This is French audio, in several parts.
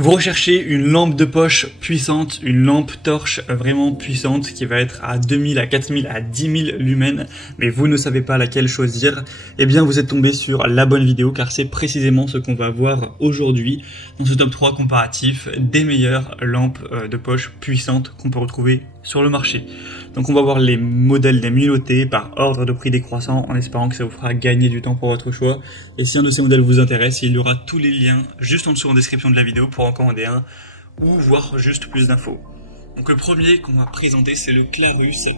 Vous recherchez une lampe de poche puissante, une lampe torche vraiment puissante qui va être à 2000, à 4000, à 10 000 lumens, mais vous ne savez pas laquelle choisir, eh bien vous êtes tombé sur la bonne vidéo car c'est précisément ce qu'on va voir aujourd'hui dans ce top 3 comparatif des meilleures lampes de poche puissantes qu'on peut retrouver sur le marché. Donc on va voir les modèles des mieux notés par ordre de prix décroissant en espérant que ça vous fera gagner du temps pour votre choix. Et si un de ces modèles vous intéresse, il y aura tous les liens juste en dessous en description de la vidéo pour en commander un ou voir juste plus d'infos. Donc le premier qu'on va présenter c'est le Clarus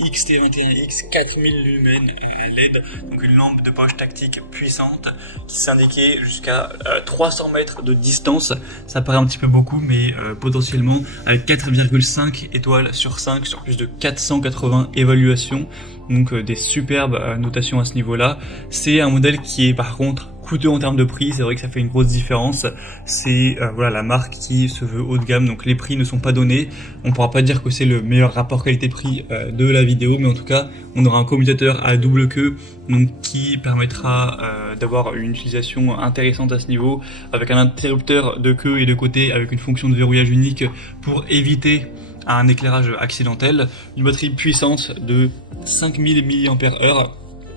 XT21X 4000 lumens LED, donc une lampe de poche tactique puissante qui s'indiquait jusqu'à 300 mètres de distance. Ça paraît un petit peu beaucoup mais potentiellement avec 4,5 étoiles sur 5 sur plus de 480 évaluations, donc des superbes notations à ce niveau là. C'est un modèle qui est par contre coûteux en termes de prix, c'est vrai que ça fait une grosse différence. C'est voilà la marque qui se veut haut de gamme, donc les prix ne sont pas donnés. On pourra pas dire que c'est le meilleur rapport qualité-prix de la vidéo, mais en tout cas, on aura un commutateur à double queue, donc qui permettra d'avoir une utilisation intéressante à ce niveau, avec un interrupteur de queue et de côté, avec une fonction de verrouillage unique pour éviter un éclairage accidentel, une batterie puissante de 5000 mAh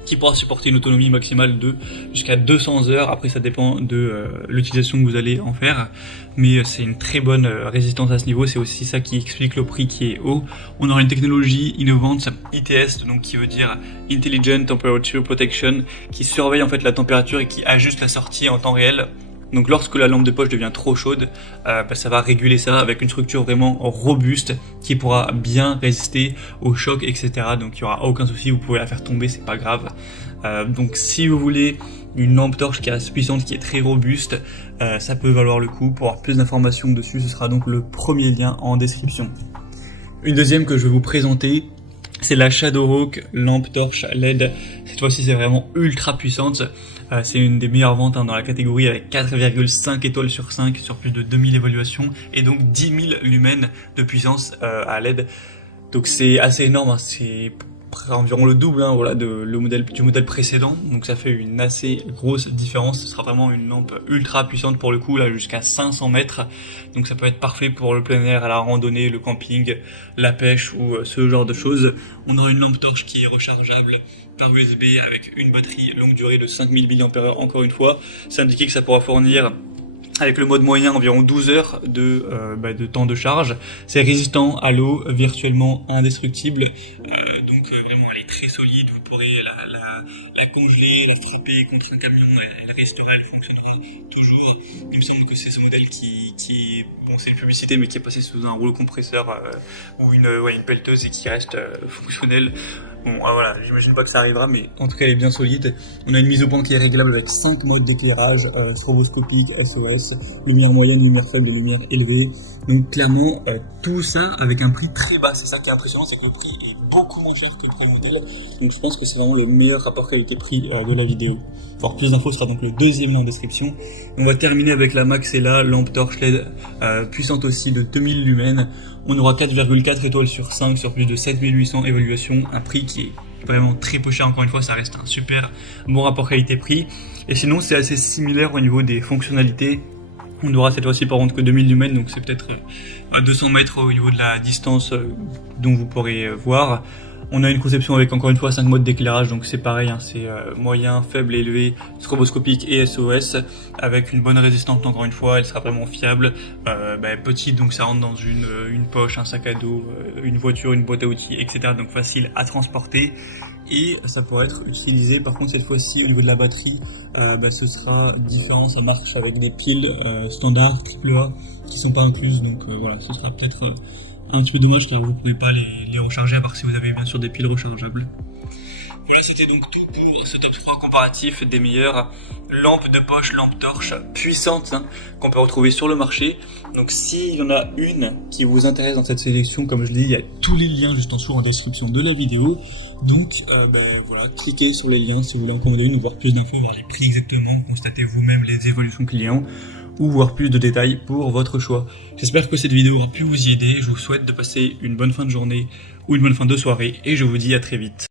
qui pourra supporter une autonomie maximale de jusqu'à 200 heures. Après ça dépend de l'utilisation que vous allez en faire, mais c'est une très bonne résistance à ce niveau. C'est aussi ça qui explique le prix qui est haut. On aura une technologie innovante ITS, donc qui veut dire Intelligent Temperature Protection, qui surveille en fait la température et qui ajuste la sortie en temps réel. Donc lorsque la lampe de poche devient trop chaude, ça va réguler ça avec une structure vraiment robuste qui pourra bien résister au choc, etc. Donc il n'y aura aucun souci, vous pouvez la faire tomber, c'est pas grave. Donc si vous voulez une lampe torche qui est assez puissante, qui est très robuste, ça peut valoir le coup. Pour avoir plus d'informations dessus, ce sera donc le premier lien en description. Une deuxième que je vais vous présenter, c'est la Shadowhawk lampe torche LED. Cette fois-ci c'est vraiment ultra puissante. C'est une des meilleures ventes dans la catégorie avec 4,5 étoiles sur 5 sur plus de 2000 évaluations et donc 10 000 lumens de puissance à LED. Donc c'est assez énorme, c'est environ le double voilà, du modèle précédent, donc ça fait une assez grosse différence. Ce sera vraiment une lampe ultra puissante pour le coup, là jusqu'à 500 mètres, donc ça peut être parfait pour le plein air, à la randonnée, le camping, la pêche ou ce genre de choses. On aura une lampe torche qui est rechargeable par USB avec une batterie longue durée de 5000 mAh. Encore une fois, c'est indiqué que ça pourra fournir avec le mode moyen environ 12 heures de temps de charge. C'est résistant à l'eau, virtuellement indestructible, donc vraiment elle est très solide. Vous pourrez la congeler, la frapper contre un camion, elle restera, elle fonctionnera toujours. Il me semble que c'est ce modèle qui bon, c'est une publicité mais qui est passé sous un rouleau compresseur ou une pelleteuse et qui reste fonctionnelle. Bon voilà, j'imagine pas que ça arrivera, mais en tout cas elle est bien solide. On a une mise au point qui est réglable avec 5 modes d'éclairage, stroboscopique, SOS, lumière moyenne, lumière faible et lumière élevée. Donc clairement tout ça avec un prix très bas. C'est ça qui est impressionnant, c'est que le prix est beaucoup moins cher que le prix modèle. Donc je pense que c'est vraiment le meilleur rapport qualité-prix de la vidéo. Pour avoir plus d'infos, ce sera donc le deuxième lien en description. On va terminer avec la Maxella lampe torche LED puissante aussi de 2000 lumens. On aura 4,4 étoiles sur 5 sur plus de 7800 évaluations, un prix qui est vraiment très peu cher. Encore une fois, ça reste un super bon rapport qualité-prix. Et sinon, c'est assez similaire au niveau des fonctionnalités. On aura cette fois-ci par contre que 2000 lumens, donc c'est peut-être à 200 mètres au niveau de la distance dont vous pourrez voir. On a une conception avec encore une fois 5 modes d'éclairage, donc c'est pareil, c'est moyen, faible, élevé, stroboscopique et SOS, avec une bonne résistance encore une fois, elle sera vraiment fiable, petite, donc ça rentre dans une poche, un sac à dos, une voiture, une boîte à outils, etc. Donc facile à transporter. Et ça pourrait être utilisé par contre cette fois-ci au niveau de la batterie, ce sera différent, ça marche avec des piles standard AAA qui sont pas incluses, donc voilà, ce sera peut-être un petit peu dommage car vous ne pouvez pas les recharger à part si vous avez bien sûr des piles rechargeables. Voilà, c'était donc tout pour ce top 3 comparatif des meilleures lampes de poche, lampes torches puissantes qu'on peut retrouver sur le marché. Donc s'il y en a une qui vous intéresse dans cette sélection, comme je l'ai dit, il y a tous les liens juste en dessous en description de la vidéo. Donc voilà, cliquez sur les liens si vous voulez en commander une, ou voir plus d'infos, voir les prix exactement, constatez vous-même les évolutions clients, ou voir plus de détails pour votre choix. J'espère que cette vidéo aura pu vous y aider. Je vous souhaite de passer une bonne fin de journée ou une bonne fin de soirée et je vous dis à très vite.